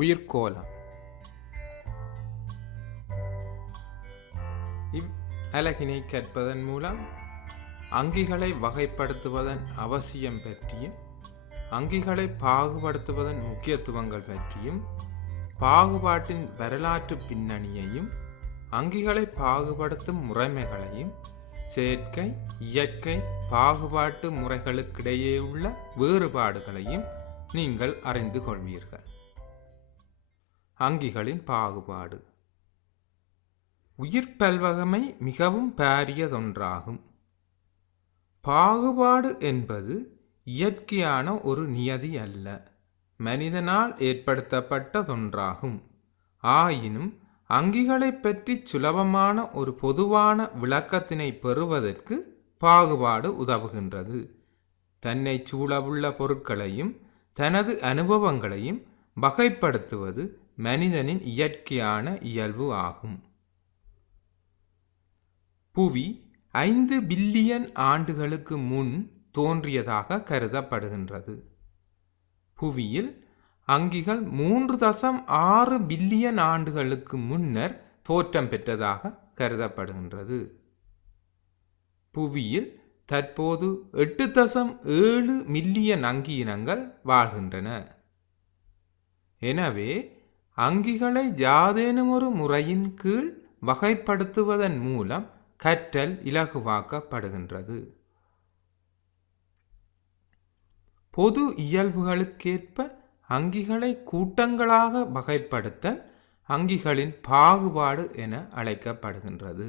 உயிர்க்கோளம். அலகினை கற்பதன் மூலம் அங்கிகளை வகைப்படுத்துவதன் அவசியம் பற்றியும், அங்கிகளை பாகுபடுத்துவதன் முக்கியத்துவங்கள் பற்றியும், பாகுபாட்டின் வரலாற்று பின்னணியையும், அங்கிகளை பாகுபடுத்தும் முறைமைகளையும், செயற்கை இயற்கை பாகுபாட்டு முறைகளுக்கிடையே உள்ள வேறுபாடுகளையும் நீங்கள் அறிந்து கொள்வீர்கள். அங்கிகளின் பாகுபாடு. உயிர் பல்வகமை மிகவும் பாரியதொன்றாகும். பாகுபாடு என்பது இயற்கையான ஒரு நியதி அல்ல, மனிதனால் ஏற்படுத்தப்பட்டதொன்றாகும். ஆயினும் அங்கிகளை பற்றி சுலபமான ஒரு பொதுவான விளக்கத்தினை பெறுவதற்கு பாகுபாடு உதவுகின்றது. தன்னை சூழவுள்ள பொருட்களையும் தனது அனுபவங்களையும் வகைப்படுத்துவது மனிதனின் இயற்கையான இயல்பு ஆகும். புவி 5 பில்லியன் ஆண்டுகளுக்கு முன் தோன்றியதாக கருதப்படுகின்றது. புவியில் அங்கிகள் 3.6 பில்லியன் ஆண்டுகளுக்கு முன்னர் தோற்றம் பெற்றதாக கருதப்படுகின்றது. புவியில் தற்போது 8.7 மில்லியன் அங்கி இனங்கள் வாழ்கின்றன. எனவே அங்கிகளை யாதேனும் ஒரு முறையின் கீழ் வகைப்படுத்துவதன் மூலம் கற்றல் இலகுவாக்கப்படுகின்றது. பொது இயல்புகளுக்கேற்ப அங்கிகளை கூட்டங்களாக வகைப்படுத்தல் அங்கிகளின் பாகுபாடு என அழைக்கப்படுகின்றது.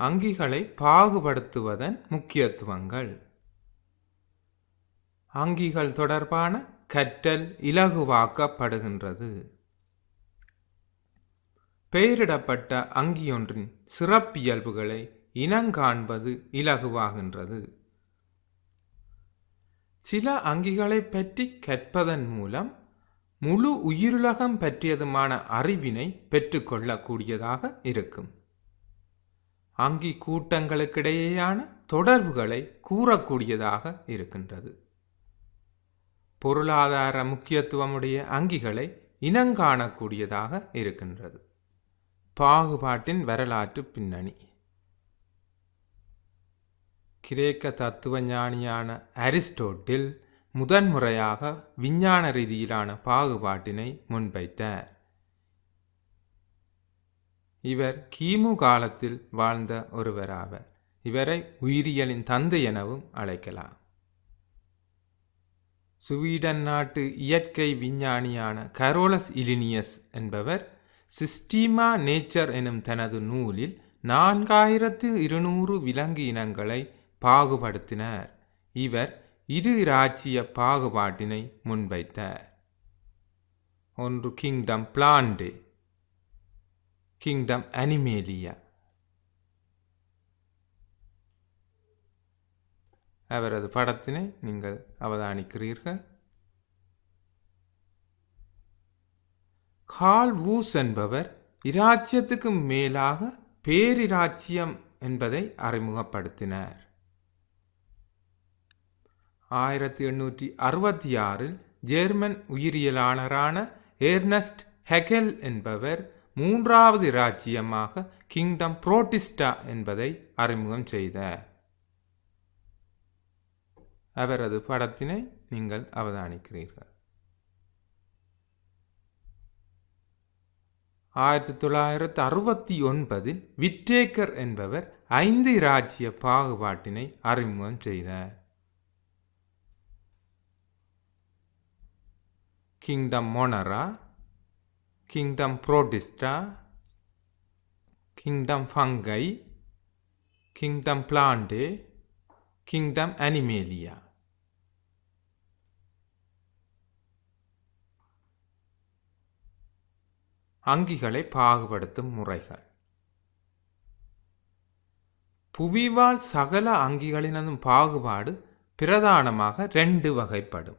அங்கிகளை பாகுபடுத்துவதன் முக்கியத்துவங்கள். அங்கிகள் தொடர்பான கற்றல் இலகுவாக்கப்படுகின்றது. பெயரிடப்பட்ட அங்கியொன்றின் சிறப்பியல்புகளை இனங்காண்பது இலகுவாகின்றது. சில அங்கிகளை பற்றி கற்பதன் மூலம் முழு உயிருலகம் பற்றியதுமான அறிவினை பெற்றுக்கொள்ளக்கூடியதாக இருக்கும். அங்கி கூட்டங்களுக்கிடையேயான தொடர்புகளை கூறக்கூடியதாக இருக்கின்றது. பொருளாதார முக்கியத்துவமுடைய அங்கிகளை இனங்காணக்கூடியதாக இருக்கின்றது. பாகுபாட்டின் வரலாற்று பின்னணி. கிரேக்க தத்துவ ஞானியான அரிஸ்டோட்டில் முதன்முறையாக விஞ்ஞான ரீதியிலான பாகுபாட்டினை முன்வைத்தார். இவர் கிமு காலத்தில் வாழ்ந்த ஒருவராவர். இவரை உயிரியலின் தந்தை எனவும் அழைக்கலாம். ஸ்வீடன் நாட்டு இயற்கை விஞ்ஞானியான கரோலஸ் இலினியஸ் என்பவர் சிஸ்டீமா நேச்சர் எனும் தனது நூலில் 4200 விலங்கு இனங்களை பாகுபடுத்தினார். இவர் இரு இராச்சிய பாகுபாட்டினை முன்வைத்தார். ஒன்று கிங்டம் பிளான்டே, கிங்டம் அனிமேலியா. அவரது படத்தினை நீங்கள் அவதானிக்கிறீர்கள். கார்ல் வூஸ் என்பவர் இராச்சியத்துக்கு மேலாக பேரிராச்சியம் என்பதை அறிமுகப்படுத்தினார். 1866 ஜெர்மன் உயிரியலாளரான ஏர்னஸ்ட் ஹெகெல் என்பவர் 3வது இராச்சியமாக கிங்டம் புரோட்டிஸ்டா என்பதை அறிமுகம் செய்தார். அவரது படத்தினை நீங்கள் அவதானிக்கிறீர்கள். 1969 விட்டேக்கர் என்பவர் 5 இராச்சிய பாகுபாட்டினை அறிமுகம் செய்தார். Kingdom Monera, kingdom Protista, kingdom fungi, kingdom Plantae, kingdom Animalia. அங்கிகளை பாகுபடுத்தும் முறைகள். புவிவாழ் சகல அங்கிகளினதும் பாகுபாடு பிரதானமாக 2 வகைப்படும்.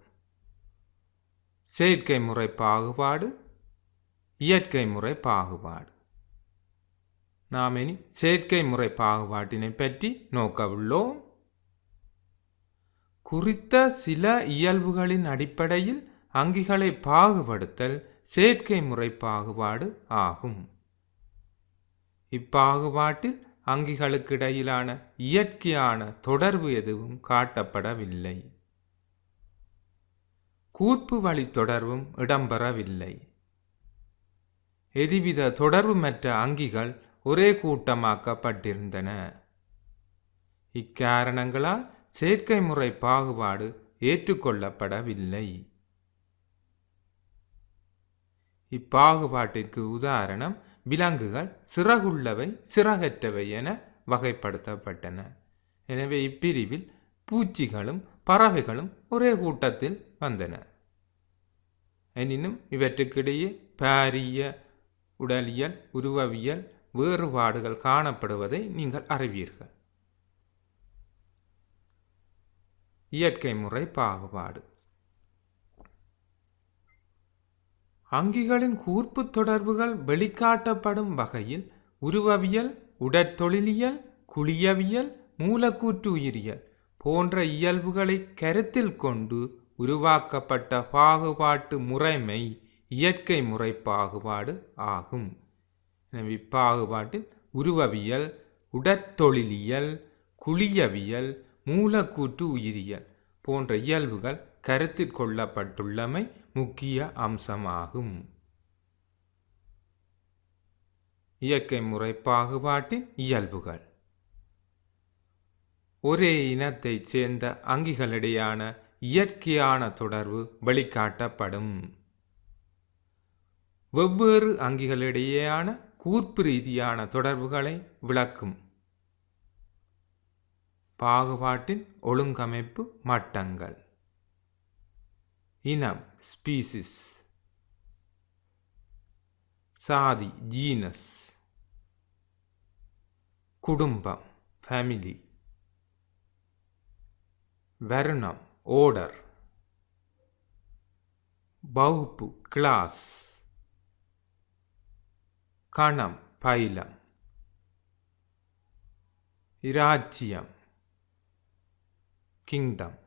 செயற்கை முறை பாகுபாடு, இயற்கை முறை பாகுபாடு. நாம் இனி செயற்கை முறை பாகுபாட்டினை பற்றி நோக்கவுள்ளோம். குறித்த சில இயல்புகளின் அடிப்படையில் அங்கிகளை பாகுபடுத்தல் செயற்கை முறை பாகுபாடு ஆகும். இப்பாகுபாட்டில் அங்கிகளுக்கிடையிலான இயற்கையான தொடர்பு எதுவும் காட்டப்படவில்லை. கூர்ப்பு வழி தொடர்பும் இடம்பெறவில்லை. எதுவித தொடர்புமற்ற அங்கிகள் ஒரே கூட்டமாக்கப்பட்டிருந்தன. இக்காரணங்களால் செயற்கை முறை பாகுபாடு ஏற்றுக்கொள்ளப்படவில்லை. இப்பாகுபாட்டிற்கு உதாரணம் விலங்குகள் சிறகுள்ளவை சிறகற்றவை என வகைப்படுத்தப்பட்டன. எனவே இப்பிரிவில் பூச்சிகளும் பறவைகளும் ஒரே கூட்டத்தில் வந்தன. எனினும் இவற்றுக்கிடையே பாரிய உடலியல் உருவவியல் வேறுபாடுகள் காணப்படுவதை நீங்கள் அறிவீர்கள். இயற்கை முறை பாகுபாடு. அங்கிகளின் கூர்ப்பு தொடர்புகள் வெளிக்காட்டப்படும் வகையில் உருவவியல் உடற்தொழிலியல் குளியவியல் மூலக்கூற்று உயிரியல் போன்ற இயல்புகளை கருத்தில் கொண்டு உருவாக்கப்பட்ட பாகுபாட்டு முறைமை இயற்கை முறை பாகுபாடு ஆகும். எனவே இப்பாகுபாட்டில் உருவவியல் உடற்தொழிலியல் குளியவியல் மூலக்கூற்று உயிரியல் போன்ற இயல்புகள் கருத்தில் கொள்ளப்பட்டுள்ளமை முக்கிய அம்சமாகும். இயற்கை முறை பாகுபாட்டின் இயல்புகள். ஒரே இனத்தைச் சேர்ந்த அங்கிகளிடையான இயற்கையான தொடர்பு வெளிக்காட்டப்படும். வெவ்வேறு அங்கிகளிடையேயான கூர்ப்பு ரீதியான தொடர்புகளை விளக்கும். பாகுபாட்டின் ஒழுங்கமைப்பு மட்டங்கள். இனம் ஸ்பீசிஸ், சாதி ஜீனஸ், குடும்பம் ஃபேமிலி, வர்ணம் ஓர்டர், வகுப்பு கிளாஸ், கணம் பைலம், இராச்சியம் கிங்டம்,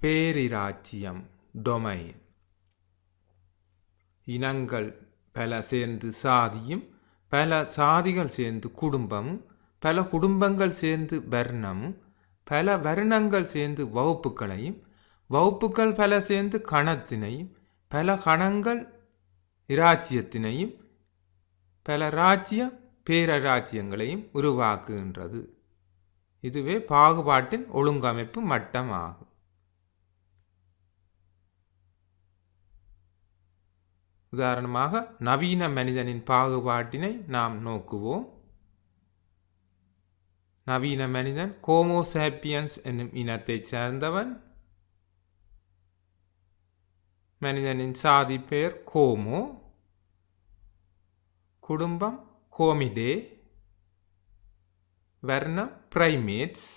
பேரிராச்சியம் டொமைன். இனங்கள் பல சேர்ந்து சாதியும் பல சாதிகள் சேர்ந்து குடும்பமும் பல குடும்பங்கள் சேர்ந்து வர்ணமும் பல வர்ணங்கள் சேர்ந்து வகுப்புகளையும் வகுப்புகள் பல சேர்ந்து கணத்தினையும் பல கணங்கள் இராச்சியத்தினையும் பல இராச்சியம் பேரராச்சியங்களையும் உருவாக்குகின்றது. இதுவே பாகுபாட்டின் ஒழுங்கமைப்பு மட்டமாகும். உதாரணமாக நவீன மனிதனின் பாகுபாட்டினை நாம் நோக்குவோம். நவீன மனிதன் ஹோமோசாப்பியன்ஸ் என்னும் இனத்தைச் சேர்ந்தவன். மனிதனின் சாதி பெயர் ஹோமோ, குடும்பம் ஹோமிடே, வர்ணம் பிரைமேட்ஸ்.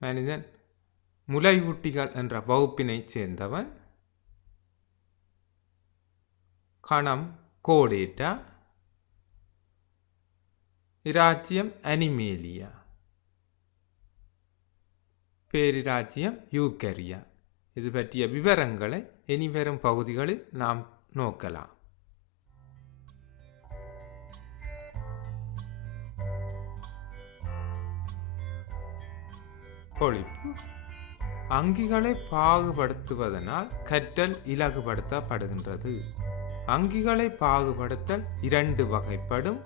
மனிதன் முலையூட்டிகள் என்ற வகுப்பினைச் சேர்ந்தவன். கணம் கோடேட்டா, இராச்சியம் அனிமேலியா, பேரிராச்சியம் யூக்கரியா. இது பற்றிய விவரங்களை இனிவரும் பகுதிகளில் நாம் நோக்கலாம். பொழிப்பு. அங்கிகளை பாகுபடுத்துவதனால் கற்றல் இலகுபடுத்தப்படுகின்றது. அங்கிகளை பாகுபடுத்தல் இரண்டு வகைப்படும்.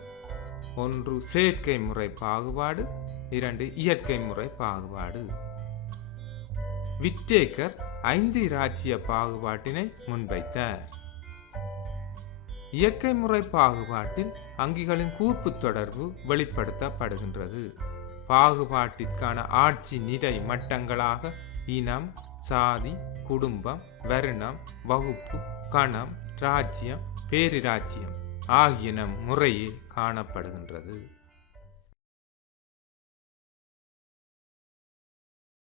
ஒன்று செயற்கை முறை பாகுபாடு, இரண்டு இயற்கை முறை பாகுபாடு. விட்டேக்கர் 5 இராச்சிய பாகுபாட்டினை முன்வைத்தார். இயற்கை முறை பாகுபாட்டில் அங்கிகளின் கூர்ப்பு தொடர்பு வெளிப்படுத்தப்படுகின்றது. பாகுபாட்டிற்கான ஆட்சி நிலை மட்டங்களாக இனம், சாதி, குடும்பம், வர்ணம், வகுப்பு, கணம், இராச்சியம், பேரிராச்சியம் ஆகியன முறையே காணப்படுகின்றது.